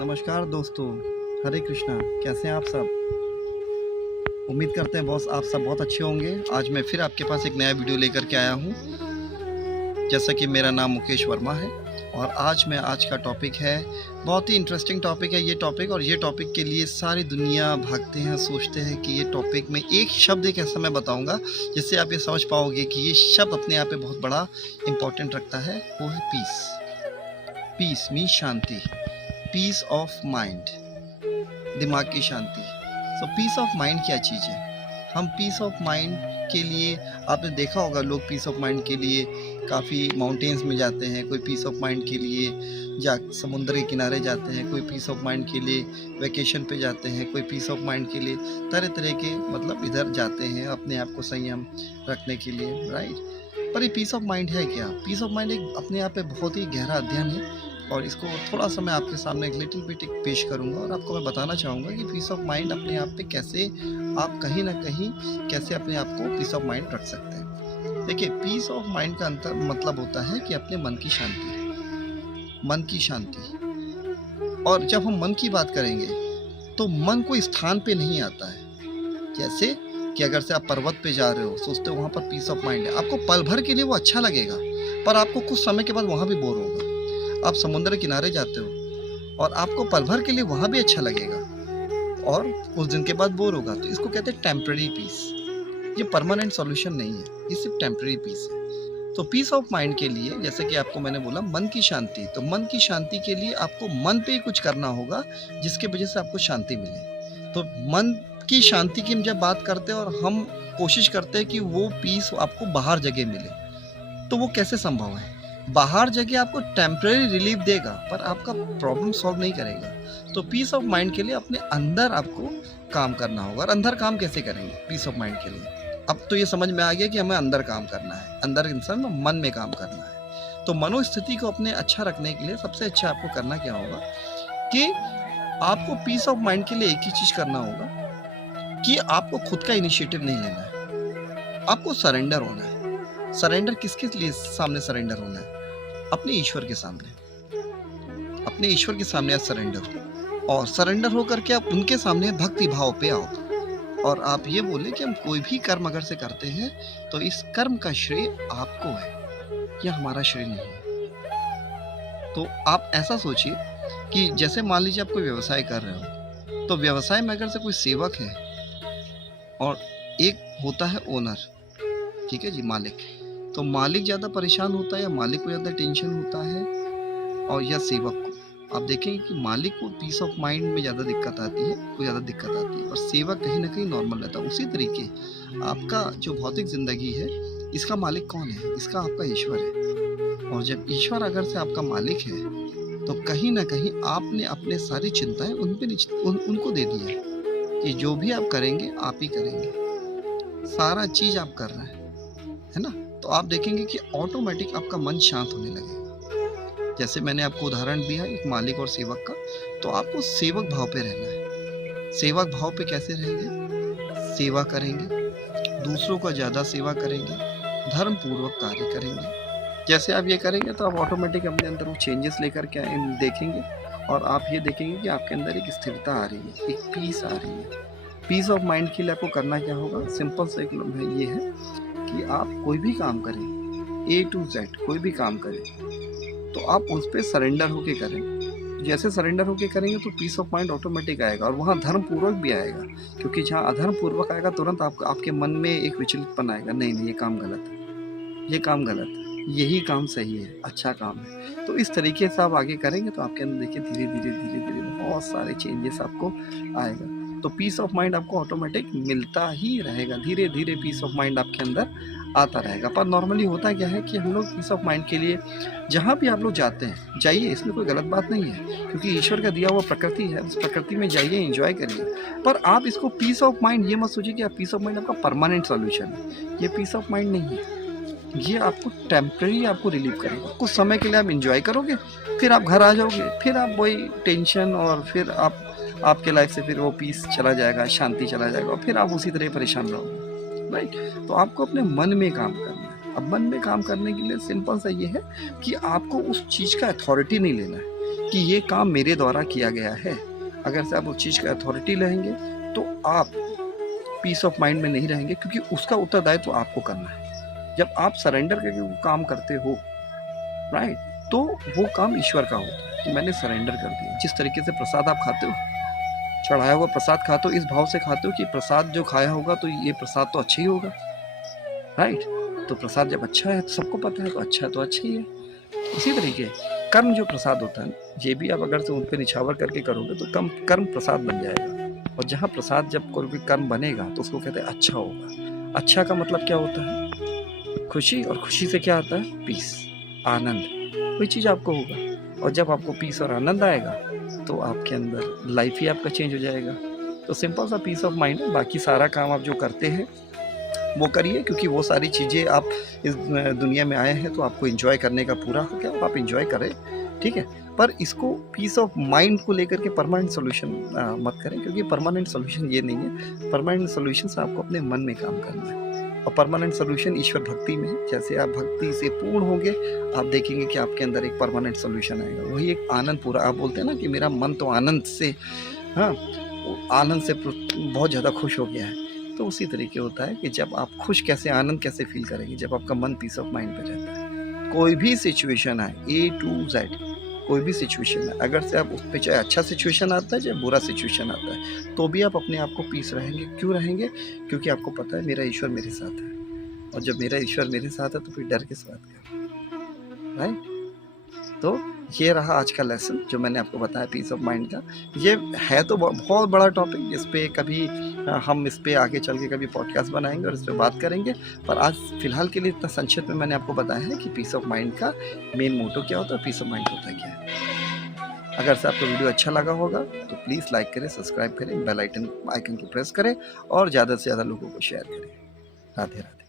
नमस्कार दोस्तों, हरे कृष्णा। कैसे हैं आप सब? उम्मीद करते हैं बॉस आप सब बहुत अच्छे होंगे। आज मैं फिर आपके पास एक नया वीडियो लेकर के आया हूँ। जैसा कि मेरा नाम मुकेश वर्मा है और आज का टॉपिक है, बहुत ही इंटरेस्टिंग टॉपिक है ये टॉपिक। और ये टॉपिक के लिए सारी दुनिया भागते हैं, सोचते हैं कि ये टॉपिक में एक ऐसा मैं बताऊँगा जिससे आप ये समझ पाओगे कि ये शब्द अपने आप में बहुत बड़ा इम्पोर्टेंट रखता है। वो है पीस। पीस मीन्स शांति, पीस ऑफ माइंड, दिमाग की शांति। सो पीस ऑफ माइंड क्या चीज़ है? हम पीस ऑफ माइंड के लिए, आपने देखा होगा लोग पीस ऑफ माइंड के लिए काफ़ी माउंटेन्स में जाते हैं, कोई पीस ऑफ माइंड के लिए समुद्र के किनारे जाते हैं, कोई पीस ऑफ माइंड के लिए वैकेशन पे जाते हैं, कोई पीस ऑफ माइंड के लिए तरह तरह के मतलब इधर जाते हैं अपने आप को संयम रखने के लिए, राइट। पर ये पीस ऑफ माइंड है क्या? पीस ऑफ माइंड एक अपने आप में बहुत ही गहरा अध्ययन है और इसको थोड़ा सा मैं आपके सामने एक लिटिल बिट पेश करूंगा और आपको मैं बताना चाहूँगा कि पीस ऑफ माइंड अपने आप पे कैसे आप कहीं ना कहीं कैसे अपने आप को पीस ऑफ माइंड रख सकते हैं। देखिए, पीस ऑफ माइंड का अंतर मतलब होता है कि अपने मन की शांति, मन की शांति। और जब हम मन की बात करेंगे तो मन कोई स्थान पे नहीं आता है। जैसे कि अगर से आप पर्वत पे जा रहे हो, सोचते हो वहाँ पर पीस ऑफ माइंड है, आपको पल भर के लिए वो अच्छा लगेगा, पर आपको कुछ समय के बाद वहाँ भी बोर होगा। आप समुद्र किनारे जाते हो और आपको पल भर के लिए वहाँ भी अच्छा लगेगा और कुछ दिन के बाद बोर होगा। तो इसको कहते हैं टेम्पररी पीस। ये परमानेंट सॉल्यूशन नहीं है, ये सिर्फ टेम्पररी पीस है। तो पीस ऑफ माइंड के लिए, जैसे कि आपको मैंने बोला मन की शांति, तो मन की शांति के लिए आपको मन पे कुछ करना होगा जिसके वजह से आपको शांति मिले। तो मन की शांति की हम जब बात करते हैं और हम कोशिश करते हैं कि वो पीस आपको बाहर जगह मिले, तो वो कैसे संभव है? बाहर जगह आपको टेम्पररी रिलीफ देगा पर आपका प्रॉब्लम सॉल्व नहीं करेगा। तो पीस ऑफ माइंड के लिए अपने अंदर आपको काम करना होगा। और अंदर काम कैसे करेंगे पीस ऑफ माइंड के लिए? अब तो ये समझ में आ गया कि हमें अंदर काम करना है, अंदर इंसान में मन में काम करना है। तो मनोस्थिति को अपने अच्छा रखने के लिए सबसे अच्छा आपको करना क्या होगा कि आपको पीस ऑफ माइंड के लिए एक ही चीज करना होगा कि आपको खुद का इनिशिएटिव नहीं लेना है, आपको सरेंडर होना है। सरेंडर किसके लिए सामने सरेंडर होना है? अपने ईश्वर के सामने। अपने ईश्वर के सामने आप सरेंडर हो और सरेंडर होकर के आप उनके सामने भक्ति भाव पे आओ और आप ये बोले कि हम कोई भी कर्म अगर से करते हैं तो इस कर्म का श्रेय आपको है, यह हमारा श्रेय नहीं है। तो आप ऐसा सोचिए कि जैसे मान लीजिए आप कोई व्यवसाय कर रहे हो, तो व्यवसाय में अगर से कोई सेवक है और एक होता है ओनर, ठीक है जी, मालिक, तो मालिक ज़्यादा परेशान होता है या मालिक को ज़्यादा टेंशन होता है और या सेवक को? आप देखेंगे कि मालिक को पीस ऑफ माइंड में ज़्यादा दिक्कत आती है, को ज़्यादा दिक्कत आती है और सेवक कहीं ना कहीं नॉर्मल रहता है। उसी तरीके आपका जो भौतिक ज़िंदगी है, इसका मालिक कौन है? इसका आपका ईश्वर है। और जब ईश्वर अगर से आपका मालिक है तो कहीं ना कहीं आपने अपने सारी चिंताएं उनको दे दी है कि जो भी आप करेंगे आप ही करेंगे, सारा चीज़ आप कर रहे हैं, है ना? तो आप देखेंगे कि ऑटोमेटिक आपका मन शांत होने लगेगा। जैसे मैंने आपको उदाहरण दिया एक मालिक और सेवक का, तो आपको सेवक भाव पे रहना है। सेवक भाव पे कैसे रहेंगे? सेवा करेंगे, दूसरों का ज़्यादा सेवा करेंगे, धर्म पूर्वक कार्य करेंगे। जैसे आप ये करेंगे तो आप ऑटोमेटिक अपने अंदर वो चेंजेस लेकर के देखेंगे और आप ये देखेंगे कि आपके अंदर एक स्थिरता आ रही है, एक पीस आ रही है। पीस ऑफ माइंड के लिए आपको करना क्या होगा? सिंपल सा एक ये है कि आप कोई भी काम करें, A to Z कोई भी काम करें, तो आप उस पर सरेंडर होके करें। जैसे सरेंडर होके करेंगे तो पीस ऑफ माइंड ऑटोमेटिक आएगा और वहाँ धर्म पूर्वक भी आएगा, क्योंकि जहाँ अधर्म पूर्वक आएगा तुरंत आपके मन में एक विचलितपन आएगा, नहीं ये काम गलत है, ये काम गलत है, यही काम सही है, अच्छा काम है। तो इस तरीके से आप आगे करेंगे तो आपके अंदर देखिए धीरे धीरे बहुत सारे चेंजेस आपको आएगा। तो पीस ऑफ माइंड आपको ऑटोमेटिक मिलता ही रहेगा, धीरे धीरे पीस ऑफ माइंड आपके अंदर आता रहेगा। पर नॉर्मली होता क्या है कि हम लोग पीस ऑफ माइंड के लिए जहाँ भी आप लोग जाते हैं जाइए, इसमें कोई गलत बात नहीं है, क्योंकि ईश्वर का दिया हुआ प्रकृति है, उस प्रकृति में जाइए, एंजॉय करिए। पर आप इसको पीस ऑफ माइंड ये मत सोचिए कि आप पीस ऑफ माइंड आपका परमानेंट सॉल्यूशन है। ये पीस ऑफ माइंड नहीं है, ये आपको टेम्पररी आपको रिलीव करेगा। कुछ समय के लिए आप एंजॉय करोगे, फिर आप घर आ जाओगे, फिर आप वही टेंशन और फिर आपके लाइफ से फिर वो पीस चला जाएगा, शांति चला जाएगा और फिर आप उसी तरह परेशान रहोगे, राइट। तो आपको अपने मन में काम करना है, अब मन में काम करने के लिए सिंपल सा ये है कि आपको उस चीज़ का अथॉरिटी नहीं लेना है कि ये काम मेरे द्वारा किया गया है। अगर से आप उस चीज़ का अथॉरिटी लेंगे तो आप पीस ऑफ माइंड में नहीं रहेंगे, क्योंकि उसका उत्तरदायित्व आपको करना है। जब आप सरेंडर करके वो काम करते हो, राइट, तो वो काम ईश्वर का होता है कि मैंने सरेंडर कर दिया। जिस तरीके से प्रसाद आप खाते हो, चढ़ाया हुआ प्रसाद खाते हो, इस भाव से खाते हो कि प्रसाद जो खाया होगा तो ये प्रसाद तो अच्छा ही होगा, राइट। तो प्रसाद जब अच्छा है तो सबको पता है, तो अच्छा है तो अच्छा ही है। इसी तरीके कर्म जो प्रसाद होता है, ये भी आप अगर से उन पर निछावर करके करोगे तो कर्म प्रसाद बन जाएगा। और जहाँ प्रसाद जब कोई भी कर्म बनेगा तो उसको कहते हैं अच्छा होगा। अच्छा का मतलब क्या होता है? खुशी, और खुशी से क्या आता है? पीस, आनंद। वही चीज़ आपको होगा। और जब आपको पीस और आनंद आएगा तो आपके अंदर लाइफ ही आपका चेंज हो जाएगा। तो सिंपल सा पीस ऑफ माइंड है। बाकी सारा काम आप जो करते हैं वो करिए, क्योंकि वो सारी चीज़ें आप इस दुनिया में आए हैं तो आपको एंजॉय करने का पूरा हक है, आप एंजॉय करें, ठीक है। पर इसको पीस ऑफ माइंड को लेकर के परमानेंट सोल्यूशन मत करें, क्योंकि परमानेंट सोल्यूशन ये नहीं है। परमानेंट सोल्यूशन से आपको अपने मन में काम करना है, और परमानेंट सोल्यूशन ईश्वर भक्ति में है। जैसे आप भक्ति से पूर्ण होंगे, आप देखेंगे कि आपके अंदर एक परमानेंट सोल्यूशन आएगा। वही एक आनंद पूरा, आप बोलते हैं ना कि मेरा मन तो आनंद से, हाँ, आनंद से बहुत ज़्यादा खुश हो गया है। तो उसी तरीके होता है कि जब आप खुश कैसे, आनंद कैसे फील करेंगे, जब आपका मन पीस ऑफ माइंड पे रहता है। कोई भी सिचुएशन आए, A to Z, कोई भी सिचुएशन है, अगर से आप उस पे, चाहे अच्छा सिचुएशन आता है चाहे बुरा सिचुएशन आता है, तो भी आप अपने आप को पीस रहेंगे। क्यों रहेंगे? क्योंकि आपको पता है मेरा ईश्वर मेरे साथ है, और जब मेरा ईश्वर मेरे साथ है तो फिर डर किस बात का, राइट। तो ये रहा आज का लेसन जो मैंने आपको बताया पीस ऑफ माइंड का। ये है तो बहुत बड़ा टॉपिक, इस पे कभी हम इस पे आगे चल के कभी पॉडकास्ट बनाएंगे और इस पे बात करेंगे। पर आज फिलहाल के लिए इतना संक्षिप्त में मैंने आपको बताया है कि पीस ऑफ माइंड का मेन मोटो क्या होता है, पीस ऑफ माइंड होता है क्या है। अगर से आपको वीडियो अच्छा लगा होगा तो प्लीज़ लाइक करें, सब्सक्राइब करें, बेल आइकन को प्रेस करें और ज़्यादा से ज़्यादा लोगों को शेयर करें। राधे राधे।